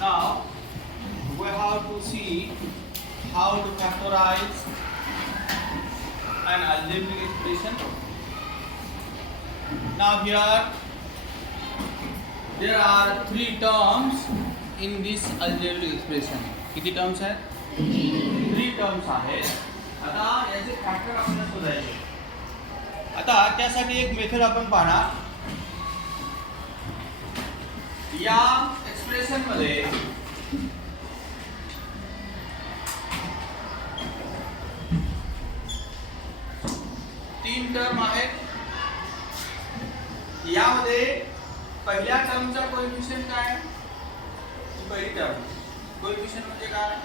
Now we have to see how to factorize an algebraic expression. Now here there are three terms in this algebraic expression. किती terms आहेत? 3 terms आहेत. आता याचे factor आपल्याला शोधायचे. आता त्यासाठी एक मेथड आपण पाहणार. या एक्सप्रेशन मध्ये तीन टर्म आहेत. यामध्ये पहिल्या टर्मचा कोएफिशिएंट काय? पहिली टर्म कोएफिशिएंट म्हणजे काय?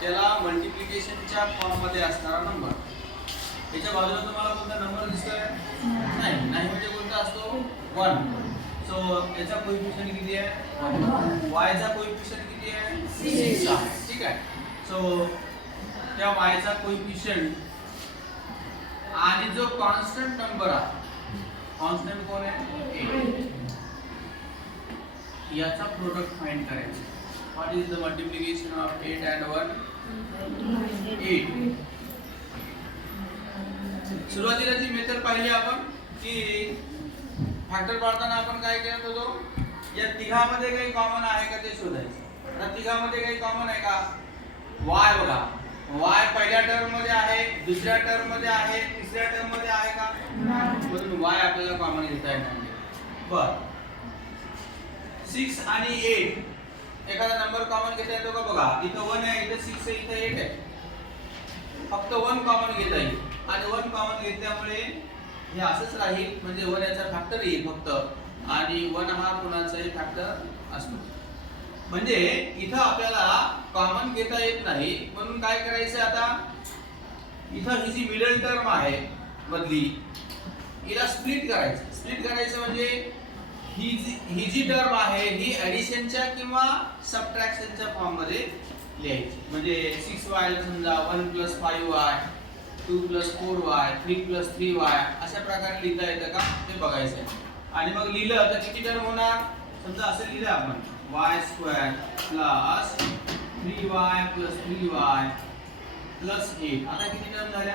त्याला मल्टिप्लिकेशनच्या फॉर्म मध्ये असणारा नंबर. याच्या बाजूला तुम्हाला कोणता नंबर दिसतोय? नाही. नाही म्हणजे कोणता असतो? 1. सो याचा कोएफिशिएंट किती आहे? 1. y चा कोएफिशिएंट किती आहे? 6 आहे. ठीक आहे. सो त्या y चा कोएफिशिएंट आणि जो कॉन्स्टंट नंबर आहे, कॉन्स्टंट कोण आहे? 8. याचा प्रोडक्ट फाइंड करायचा. What is the multiplication of 8 and 1? 8. सुरुवातीला जी मेथड पाहिली आपण की फॅक्टर पाडताना आपण काय करत होतो? या तिघामध्ये काही कॉमन आहे का ते शोधायचं. आता तिघामध्ये काही कॉमन आहे का? y बघा. y पहिल्या टर्म मध्ये आहे, दुसऱ्या टर्म मध्ये आहे, तिसऱ्या टर्म मध्ये आहे का? म्हणून y आपल्याला कॉमन घेता येणार नाही. बर 6 आणि 8 एखादा नंबर कॉमन घेता येतो का? बघा इथं 1 आहे, इथं 6 आहे, इथं 8 आहे. फक्त 1 कॉमन घेता येईल आणि 1 कॉमन घेतल्यामुळे हे असंच राहील. म्हणजे 1 याचा फॅक्टर येईल फक्त आणि 1 हा कोणाचाही फॅक्टर असतो. म्हणजे इथं आपल्याला कॉमन घेता येत नाही. म्हणून काय करायचं आता? इथं ही जी मिडल टर्म आहे मधली, हिला स्प्लिट करायचं. स्प्लिट करायचं म्हणजे ही जी टर्म आहे ही ऍडिशनच्या किंवा सबट्रॅक्शनच्या फॉर्म मध्ये लिहायची. म्हणजे 6y समजा 1 + 5y, 2 + 4y, 3 + 3y अशा प्रकारे लिहिता येतं का ते बघायचं आहे. आणि मग लिहिलं तर किती टर्म होणार? समजा असं लिहिलं आपण y² + 3y + 3y + 8. आता किती टर्म झाल्या?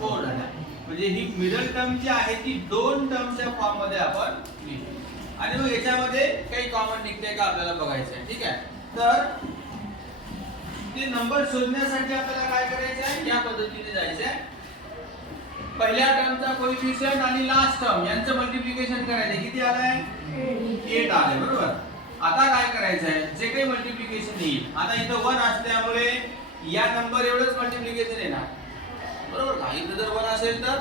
4 झाल्या. म्हणजे ही मिडल टर्म जी आहे ती 2 टर्मच्या फॉर्म मध्ये आपण लिहिली. आणि मग याच्यामध्ये काही कॉमन निघते का आपल्याला बघायचं आहे. ठीक आहे. तर ते नंबर शोधण्यासाठी आपल्याला काय करायचं आहे? या पद्धतीने जायचं आहे. पहिल्या टर्मचा कोएफिशिएंट आणि लास्ट टर्म यांचं मल्टिप्लिकेशन करायचं. किती आलंय? 8 आले. बरोबर. आता काय करायचं आहे? जे काही मल्टिप्लिकेशन येईल, आता इथं 1 असल्यामुळे या नंबर एवढंच मल्टिप्लिकेशन येणार. बरोबर का? इथं जर 1 असेल तर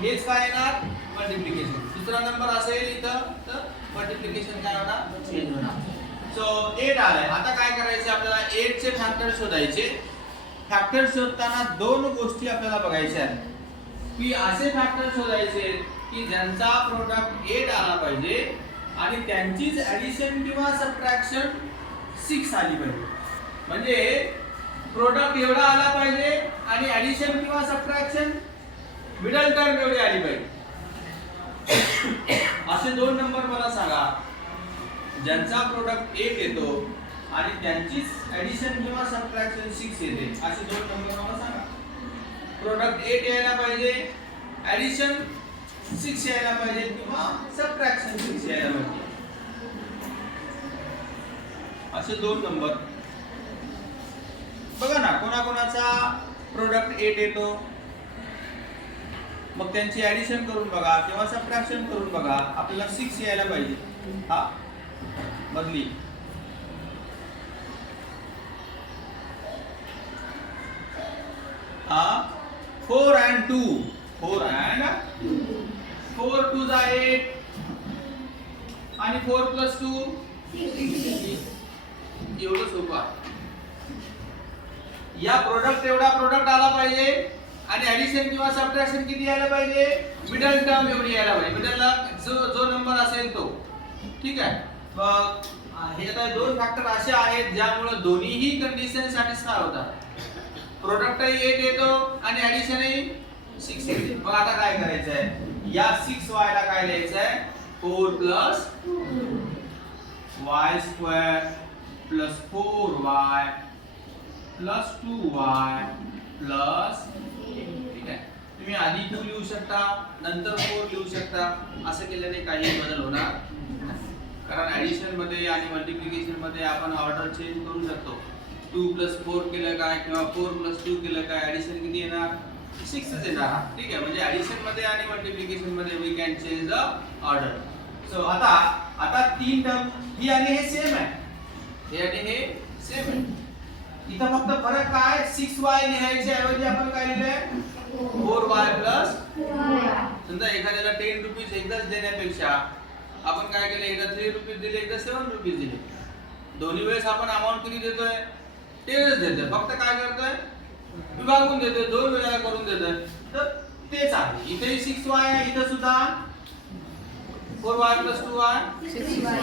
हेच काय येणार? मल्टिप्लिकेशन. दुसरा नंबर असेल इथं तर मल्टिप्लिकेशन काय होणार? चेंज होणार. सो 8 आलाय. आता काय करायचं आपल्याला? 8 चे फॅक्टर शोधायचे. फॅक्टर शोधताना 2 गोष्टी आपल्याला बघायच्या आहेत. की असे फॅक्टर शोधायचे की ज्यांचा प्रोडक्ट 8 आला पाहिजे आणि त्यांचीच ऍडिशन किंवा सबट्रॅक्शन 6 आली पाहिजे. म्हणजे प्रोडक्ट एवढा आला पाहिजे आणि ऍडिशन किंवा सबट्रॅक्शन मिडल टर्म एवढी आली पाहिजे. असे दोन नंबर मला सांगा ज्यांचा प्रोडक्ट 8 येतो आणि त्यांचीच ऍडिशन किंवा सबट्रॅक्शन 6 येते. असे दोन नंबर मला सांगा. प्रोडक्ट 8 यायला पाहिजे, ऍडिशन 6 यायला पाहिजे किंवा सबट्रॅक्शन 6 यायला पाहिजे. असे दोन नंबर बघा ना. कोणाकोणाचा प्रोडक्ट 8 येतो मग त्यांची ऍडिशन करून बघा किंवा सबट्रॅक्शन करून बघा. आपल्याला 6 यायला पाहिजे. हा बदली हा 4 and 2 4 and 4 2 जा 8 आणि 4 plus 2 एवढं सोपं आहे. या प्रोडक्ट एवढा प्रोडक्ट आला पाहिजे आणि ऍडिशन किंवा सबट्रॅक्शन किती यायला पाहिजे, मिडल टर्म एवढी यायला पाहिजे. मिडलला जो नंबर असेल तो. ठीक आहे. मग हे आता दोन फॅक्टर असे आहेत ज्यामुळे दोन्हीही कंडिशन सॅटिस्फाय होतात. प्रोडक्टही 8 येतो आणि ऍडिशनही 6 येते. मग आता काय करायचं आहे, या 6y ला काय लिहायचं आहे, 4 plus y square plus 4y plus 2y plus, ठीक आहे. तुम्ही आधी 2 लिहू शकता, नंतर 4 लिहू शकता. असं केल्याने काही बदल होणार नाही. कारण ऍडिशन मध्ये आणि मल्टिप्लिकेशन मध्ये आपण ऑर्डर चेंज करू शकतो. 2 plus 4 केलं काय किंवा 4 plus 2 केलं काय, ऍडिशन किती येणार, 6च येणार. ठीक आहे. म्हणजे ऍडिशन मध्ये आणि मल्टिप्लिकेशन मध्ये we can change the order. So आता तीन टर्म ही आणि हे सेम आहे, हे आणि हे सेम आहे. इथं फक्त फरक काय, 6y लिहायच्या ऐवजी आपण काय लिहिलंय, 4y plus. समजा एखाद्याला 10 रुपीज एकदाच देण्यापेक्षा आपण काय केलं, एकदा 3 रुपीज दिले, एकदा 7 रुपीज दिले. दोन्ही वेळेस आपण अमाउंट किती देतोय, 10च देतोय. फक्त काय करतोय, विभागून देतोय, दोन वेळेला करून देतोय. तर तेच आहे इथेही 6y आहे, इथं सुद्धा 4y plus 2y 6y.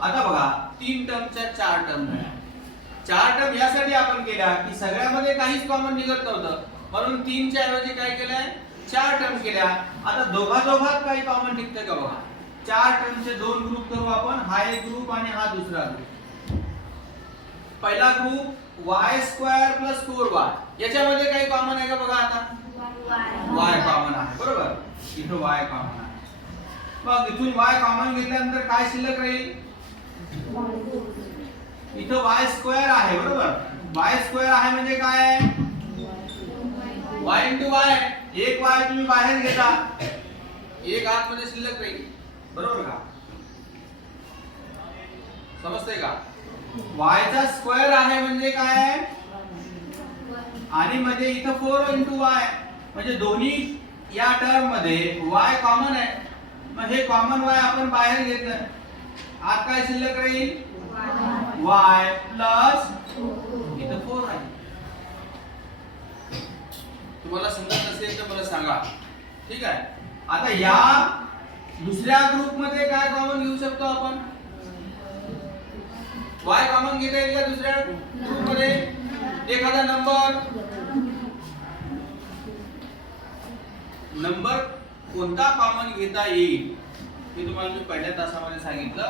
आता बघा तीन टर्मच्या 4 टर्म मिळाल्या. 4 टर्म यासाठी आपण केल्या की सगळ्यामध्ये काहीच कॉमन निघत नव्हतं, म्हणून 3 च्या ऐवजी काय केलंय, 4 टर्म केल्या. आता दोघात काही कॉमन निघतंय का बघा. 4 टर्मचे दोन ग्रुप करू आपण, हा एक ग्रुप आणि हा दुसरा ग्रुप. पहिला group y square plus 4y, याच्यामध्ये काही कॉमन आहे का बघा. आता y कॉमन आहे, बरोबर. इथं y कॉमन आहे. मग इथून y कॉमन घेतल्यानंतर काय शिल्लक राहील, इथं y स्क्वेअर आहे, बरोबर. y स्क्वेअर आहे म्हणजे काय आहे, y into y. एक y तुम्ही बाहेर घेता, एक आत मध्ये शिल्लक राहील, बरोबर का. समजतंय का. y चा स्क्वेअर आहे म्हणजे काय आहे, आणि मध्ये इथं 4 into y म्हणजे दोन्ही या टर्म मध्ये y कॉमन आहे. मग हे कॉमन y आपण बाहेर घेतलं, आत काय शिल्लक राहील, y प्लस इथं 4 आहे. तुम्हाला समजत नसेल तर मला सांगा. ठीक आहे. आता या दुसऱ्या ग्रुप मध्ये काय कॉमन घेऊ शकतो आपण, y कॉमन घेता येईल का दुसऱ्या ग्रुप मध्ये, एखादा नंबर कोणता कॉमन घेता येईल हे तुम्हाला मी पहिल्या तासामध्ये सांगितलं.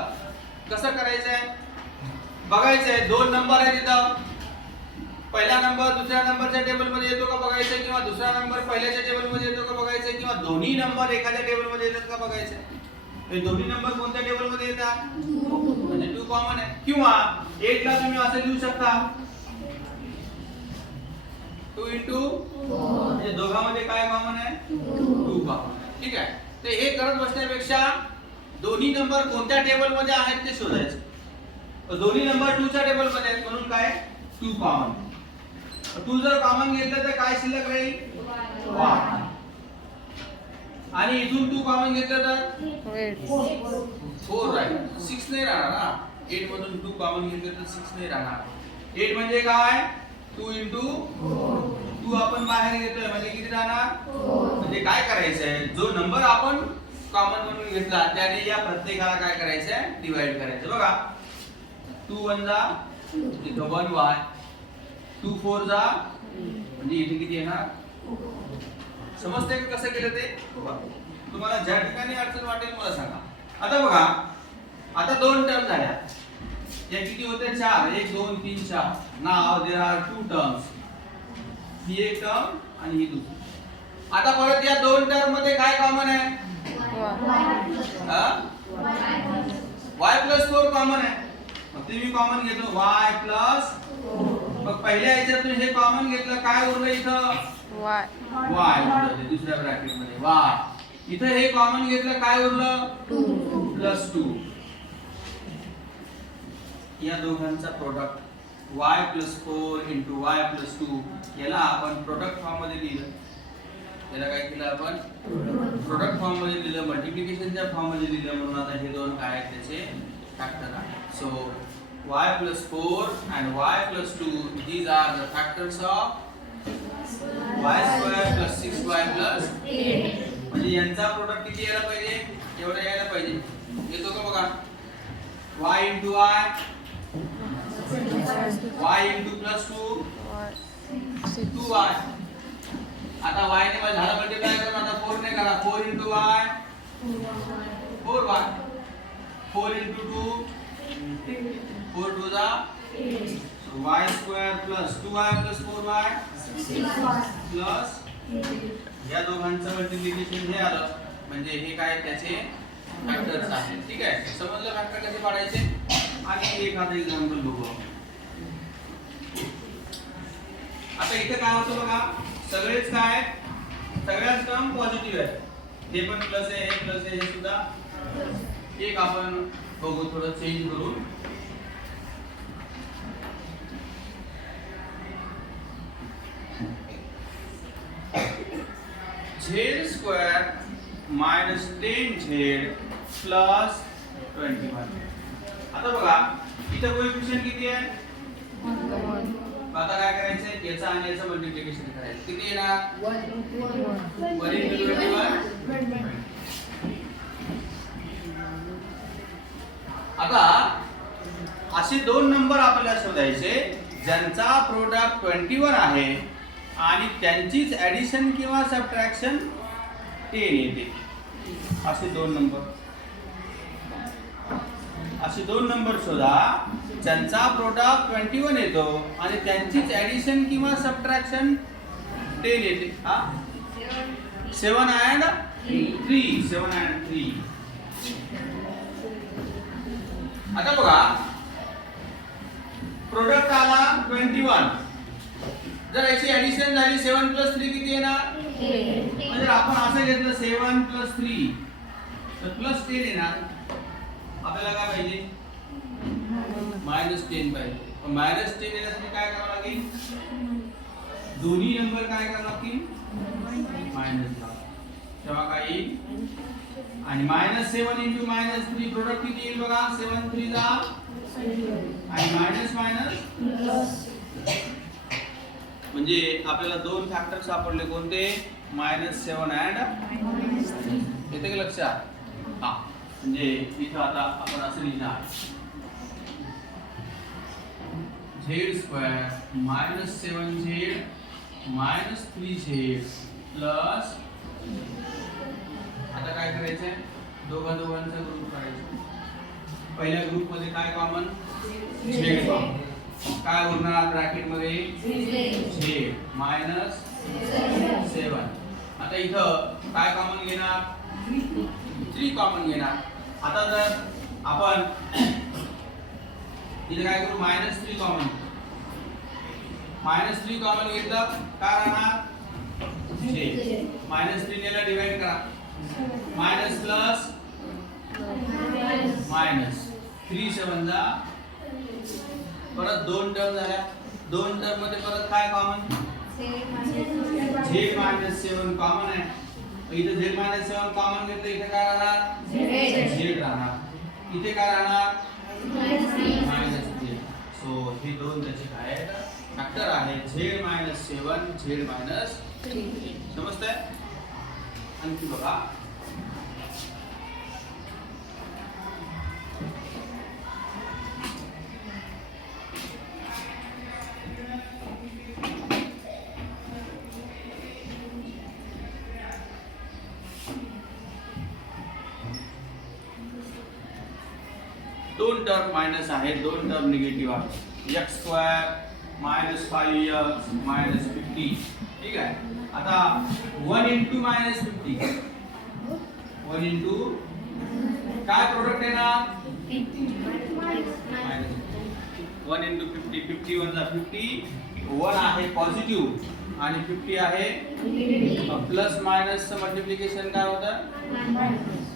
कसं करायचंय बघायचंय. दोन नंबर आहेत इथं, पहिला नंबर दुसऱ्या नंबरच्या टेबल मध्ये येतो का बघायचं, किंवा दुसरा नंबर पहिल्याच्या टेबल मध्ये येतो का बघायचं, किंवा दोन्ही नंबर एखाद्या टेबल मध्ये येतात का बघायचं. हे दोन्ही नंबर कोणत्या टेबल मध्ये येतात, म्हणजे 2 कॉमन आहे. किंवा 8 ला तुम्ही असं लिहू शकता 2 into 4, म्हणजे दोघांमध्ये काय कॉमन आहे, 2 कॉमन आहे. ठीक आहे. तर हे करत बसण्यापेक्षा दोन्ही नंबर कोणत्या टेबल मध्ये आहेत ते शोधायचं. दोन्ही नंबर 2 च्या टेबल मध्ये आहेत म्हणून काय, 2 कॉमन. 2 जर कॉमन घेतलं तर काय शिल्लक राहील, 1. आणि इथून 2 कॉमन घेतलं तर 4 राहील, 6 नाही राहणार ना. 8 मधून 2 कॉमन घेतलं तर 6 नाही राहणार. 8 म्हणजे काय, 2 into 2 आपण बाहेर घेतोय म्हणजे किती राहणार, म्हणजे काय करायचंय, जो नंबर आपण कॉमन म्हणून घेतला त्याने या प्रत्येकाला काय करायचंय, डिवाइड करायचं. बघा 2 1 जा इथं 1y, 2 4 जा म्हणजे इथे किती येणार, समजते का कसं केलं ते. तुम्हाला ज्या ठिकाणी अडचण वाटेल मला सांगा. आता बघा, आता दोन टर्म झाल्या, या किती होते 4, 1 2 3 4. नाव देयर आर 2 टर्म्स, ही एक टर्म आणि ही दुसरी. आता परत या दोन टर्म मध्ये काय कॉमन आहे, y प्लस 4 कॉमन आहे. मग ते मी कॉमन घेतो y प्लस, मग पहिल्या ह्याच्यातून हे कॉमन घेतलं, काय उरलं इथं y उरलं दुसऱ्या ब्रॅकेट मध्ये y. इथं हे कॉमन घेतलं, काय उरलं 2 प्लस 2. या दोघांचा product y plus 4 into y plus 2, याला आपण प्रोडक्ट फॉर्म मध्ये लिहिलं. याला काय केलं आपण, प्रोडक्ट फॉर्म मध्ये लिहिलं, मल्टिप्लिकेशनच्या फॉर्म मध्ये लिहिलं. म्हणून आता हे दोन काय आहेत, त्याचे फॅक्टर आहेत. So y plus 4 and y plus 2, these are the factors of y square plus 6y plus 8. म्हणजे यांचा प्रोडक्ट किती यायला पाहिजे, एवढा यायला पाहिजे. येतो का बघा, y into y, y into plus 2, 2y. आता y ने झाला मल्टिप्लाय करून, आता 4 ने करा, 4 into y 4y, 4 into 2 4 2 जा 8. So y square plus 2y plus 4y 6y plus 8. या दोघांचं मल्टिप्लिकेशन हे आलं, म्हणजे हे काय त्याचे फॅक्टर्स आहेत. ठीक आहे, समजलं फॅक्टर कसे काढायचे. आणि एक आता एक्झाम्पल बघू. आता इथे काय होतं बघा, सगळेच काय, सगळ्याच टर्म पॉझिटिव्ह आहेत. हे पण प्लस आहे, हे प्लस आहे, हे सुद्धा. एक आपण बघू थोडं चेंज करून. z square minus 10z plus 21. आता बघा इथं कोएफिशिएंट किती आहे, आता काय करायचंय, याचा आणि याचं मल्टिप्लिकेशन करायचं. किती येणार 1 into 21. आता असे दोन नंबर आपल्याला शोधायचे ज्यांचा प्रोडक्ट 21 आहे आणि त्यांचीच ऍडिशन किंवा सबट्रॅक्शन 10 येते. असे दोन नंबर शोधा ज्यांचा प्रोडक्ट 21 येतो आणि त्यांचीच ऍडिशन किंवा सबट्रॅक्शन 10 येते. हा 7 and 3, 7 and 3. आता बघा, प्रोडक्ट आला 21, जर याची ऍडिशन झाली 7 प्लस 3 किती येणार, म्हणजे आपण असं घेतलं 7 प्लस 3 तर प्लस 10 येणार. आपल्याला काय पाहिजे, -10 पाहिजे. -10 येण्यासाठी काय करावं लागेल, दोन्ही नंबर काय करावं लागतील, मायनस ला. तेव्हा काय येईल, आणि -7 इंटू -3 प्रोडक्ट किती येईल बघा, 7 3 जा आणि मायनस मायनस, म्हणजे आपल्याला दोन फॅक्टर सापडले. कोणते, -7 and येते का लक्षात. हा म्हणजे इथं आता आपण असं लिहिणार z square -7z -3z plus, आता काय करायचंय, दोघांचा ग्रुप करायचा. पहिल्या ग्रुप मध्ये काय कॉमन, z कॉमन. काय उरणार ब्रॅकेट मध्ये, z -7. आता इथं काय कॉमन घेणार, 3 कॉमन घेणार. आता जर आपण इथे काय करू, -3 कॉमन, -3 कॉमन घेतलं काय राहणार, z. -3 ने ला डिवाइड करा, मायनस प्लस मायनस, 3 7 जा, परत दोन टर्म झाल्या. दोन टर्म मध्ये परत काय कॉमन, z -7 कॉमन आहे. इथे z -7 कॉमन घेतलं, इथे काय राहणार, z राहणार. इथे काय राहणार, -3. सो हे दोन त्याचे काय आहेत, फॅक्टर आहे, z -7 z -3. समजतंय. आणखी बघा. दोन टर्म मायनस आहेत, दोन टर्म निगेटिव्ह आहेत. x square minus 5x minus 50. ठीक आहे. आता 1 इंटू मायनस 50, 1 इंटू काय प्रोडक्ट आहे ना, 1 इंटू 50, 50 वजा 50, 1 आहे पॉझिटिव्ह आणि 50 आहे प्लस मायनसचं मल्टिप्लिकेशन काय होतं,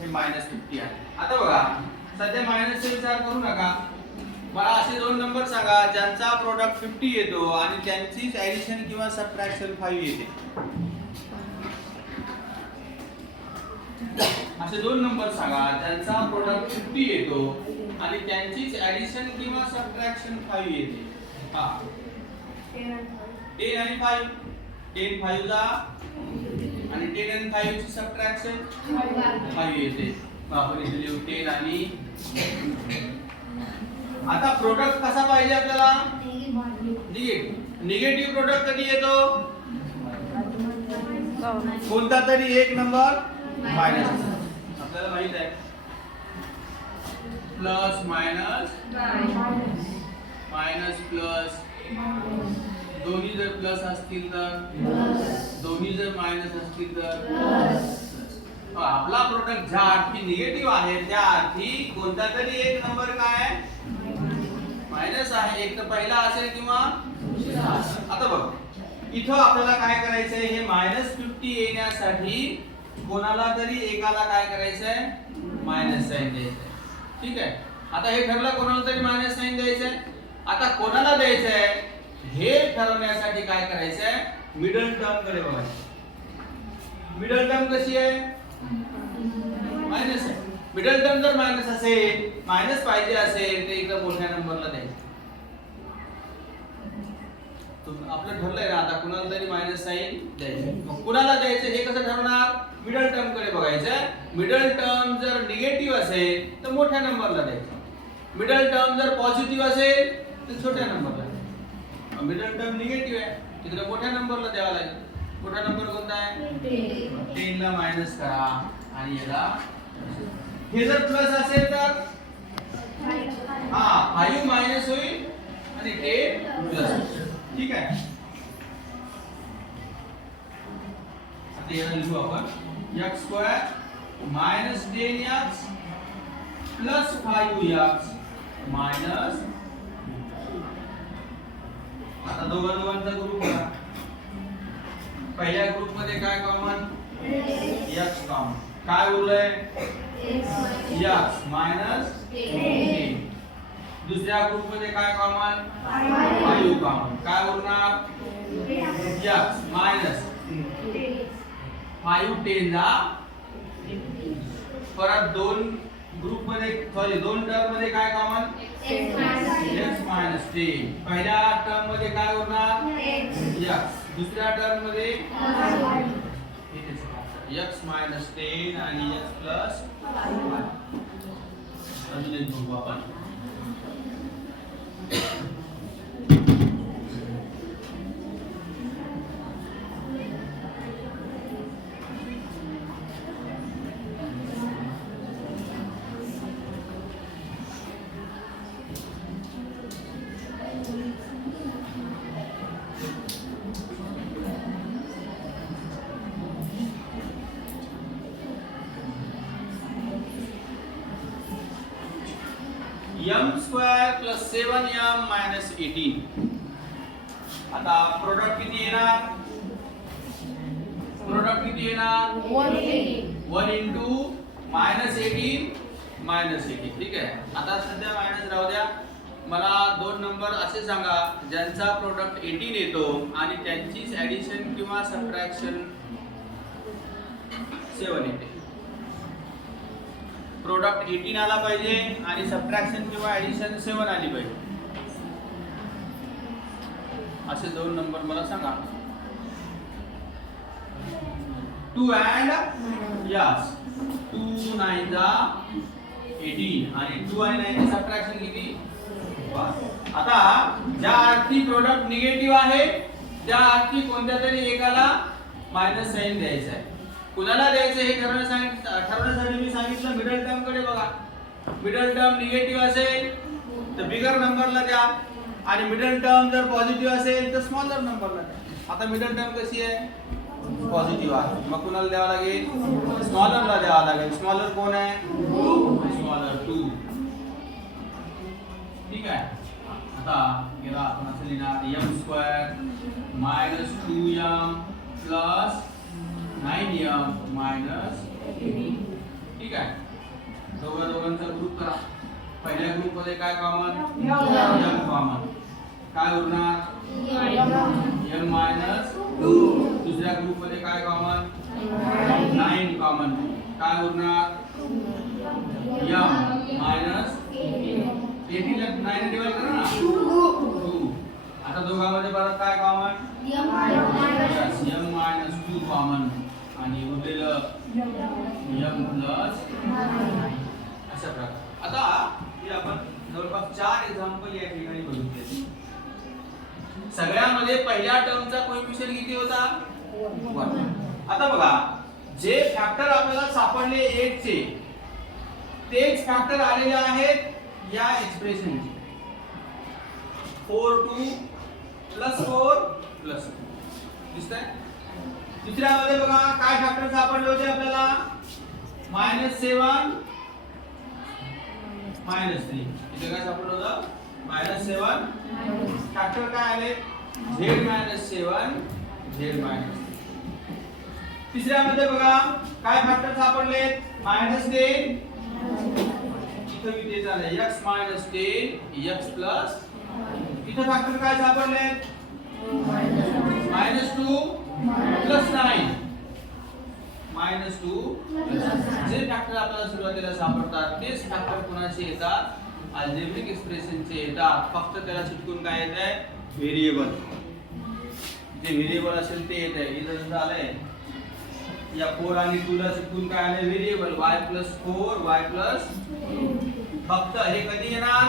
हे मायनस 50 आहे. आता बघा सध्या मायनसचा विचार करू नका. मला असे दोन नंबर सांगा ज्यांचा प्रोडक्ट 50 येतो आणि त्यांचीच ऍडिशन किंवा सबट्रॅक्शन 5 येते. असे दोन नंबर सांगा ज्यांचा प्रोडक्ट 50 येतो आणि त्यांचीच ऍडिशन किंवा सबट्रॅक्शन 5 येते. हा 10 आणि 5, 10 5 ला आणि 10 आणि 5 ची सबट्रॅक्शन 5 येते. आपण इथे लिहू 10 आणि. आता प्रोडक्ट कसा पाहिजे आपल्याला, निगेटिव्ह प्रोडक्ट कधी येतो, कोणता तरी एक नंबर मायनस. आपल्याला माहित आहे प्लस मायनस मायनस प्लस, दोन्ही जर प्लस असतील तर, दोन्ही जर मायनस असतील तर. आपला प्रोडक्ट ज्या अर्थी निगेटिव्ह आहे त्या अर्थी कोणता तरी एक नंबर काय आहे, मायनस आहे. एक तर पहिला असेल किंवा. आता बघ इथं आपल्याला काय करायचंय, हे मायनस 50 येण्यासाठी कोणाला तरी एकाला काय करायचंय, मायनस साइन द्यायचंय. ठीक आहे. आता हे ठरलं कोणाला तरी मायनस साइन द्यायचंय. आता कोणाला द्यायचंय हे ठरवण्यासाठी काय करायचंय, मिडल टर्म कडे बघायचं. मिडल टर्म कशी आहे, मायनस आहे. मिडल टर्म जर मायनस असेल, मायनस पाहिजे असेल तर एकदम मोठ्या नंबरला द्यायचं. आपलं ठरलंय ना आता कुणाला तरी मायनस साइन द्यायचं. मग कुणाला द्यायचं हे कसं ठरवणार, मिडल टर्म कडे बघायचं. मिडल टर्म जर निगेटिव्ह असेल तर मोठ्या नंबरला द्यायचं. मिडल टर्म जर पॉझिटिव्ह असेल तर छोट्या नंबरला द्यायचं. मिडल टर्म निगेटिव्ह आहे तिकडे मोठ्या नंबरला द्यावा लागेल. मोठा नंबर कोणता आहे, 10 ला मायनस करा आणि याला. हे जर प्लस असेल तर हा 5 मायनस होईल आणि 10 प्लस. ठीक आहे. आता याला लिहू आपण x square minus 10x plus 5x minus. आता दोघांचा ग्रुप करा. पहिल्या ग्रुप मध्ये काय कॉमन, x कॉमन. काय उरलंय, x मायनस 10. दुसऱ्या ग्रुप मध्ये काय कॉमन, 5 कॉमन. काय उरणार, x मायनस 5 10 ला. परत दोन ग्रुप मध्ये सॉरी दोन टर्म मध्ये काय कॉमन, x मायनस 10. पहिल्या टर्म मध्ये काय उरणार, x. दुसऱ्या टर्म मध्ये x मायनस 10 आणि x प्लस 5. अजून एक बघू आपण. m square plus 7m minus 18. आता प्रोडक्ट किती येणार, प्रोडक्ट किती येणार, 1 इंटू मायनस 18 मायनस 18. ठीक आहे. आता सध्या मायनस राहू द्या. मला दोन नंबर असे सांगा ज्यांचा प्रोडक्ट 18 येतो आणि त्यांचीच ऍडिशन किंवा सबट्रॅक्शन 7 येते. प्रोडक्ट 18 आला पाहिजे आणि सबट्रॅक्शन किंवा ऍडिशन 7 आली पाहिजे. असे दोन नंबर मला सांगा. 2 and yes 2 9 जा 18 आणि 2 आणि 9 चे सबट्रॅक्शन किती 5. आता ज्या अर्थी प्रोडक्ट निगेटिव्ह आहे त्या अर्थी कोणत्या तरी एकाला मायनस साइन द्यायचा आहे. कुणाला द्यायचं हे ठरवण्यासाठी मी सांगितलं मिडल टर्म कडे बघा. मिडल टर्म निगेटिव्ह असेल तर बिगर नंबरला द्या आणि मिडल टर्म जर पॉझिटिव्ह असेल तर स्मॉलर नंबरला द्या. आता मिडल टर्म कशी आहे पॉझिटिव्ह आहे मग कुणाला द्यावा लागेल स्मॉलरला द्यावा लागेल. स्मॉलर कोण आहे स्मॉलर 2. ठीक आहे. आता गेला आपण असं लिहिणार m² minus 2m plus 9m minus 18. ठीक आहे. दोघांचा ग्रुप करा. पहिल्या ग्रुप मध्ये काय कॉमन m कॉमन काय उरणार m मायनस 2. दुसऱ्या ग्रुप मध्ये काय कॉमन 9 कॉमन काय उरणार m मायनस 18 ला 9 ने डिवाइड करा ना 2. आता दोघांमध्ये परत काय कॉमन m मायनस 2 कॉमन आणि उरलेलं m प्लस अशा प्रकारे. आता हे आपण जवळपास 4 एक्झाम्पल या ठिकाणी बघितले. सगळ्यामध्ये पहिल्या टर्मचा कोएफिशियंट किती होता 1. आता बघा जे फॅक्टर आपल्याला सापडले 8 चे तेच फॅक्टर आलेले आहेत या एक्सप्रेशनचे 4 2 4 दिसतंय. दुसऱ्यामध्ये बघा काय फॅक्टर सापडले होते आपल्याला -7 -3. इथे काय सापडलं होतं -7 फॅक्टर काय आले z -7 z-3. तिसऱ्यामध्ये बघा काय फॅक्टर सापडले -10 इथं मी तेच आले x -10 x प्लस इथं फॅक्टर काय सापडले -2 प्लस 9 -2 जे फॅक्टर आपल्याला सुरुवातीला सापडतात तेच फॅक्टर कोणाचे येतात अल्जेब्रिक एक्सप्रेशनचे येतात. फक्त त्याला चिटकून काय येत आहे व्हेरिएबल. जे व्हेरिएबल असेल ते येत आहे. इथं जसं आलंय या 4 आणि 2 ला चिटकून काय आलंय व्हेरिएबल y + 4 y + फक्त हे कधी येणार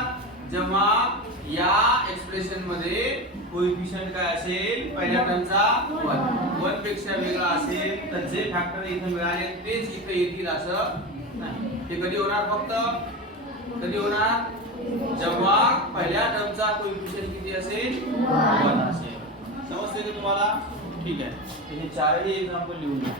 जेव्हा या एक्सप्रेशन मध्ये कोएफिशियंट काय असेल पहिल्या टर्मचा 1 पेक्षा वेगळा असेल तर जे फॅक्टर इथे मिळाले तेच इथे येतील असं नाही. ते कधी होणार फक्त कधी होणार जेव्हा पहिल्या टर्मचा कोएफिशियंट किती असेल 1 असेल. समजते की तुम्हाला. ठीक आहे. हे चारही एक्झाम्पल लिहून घ्या.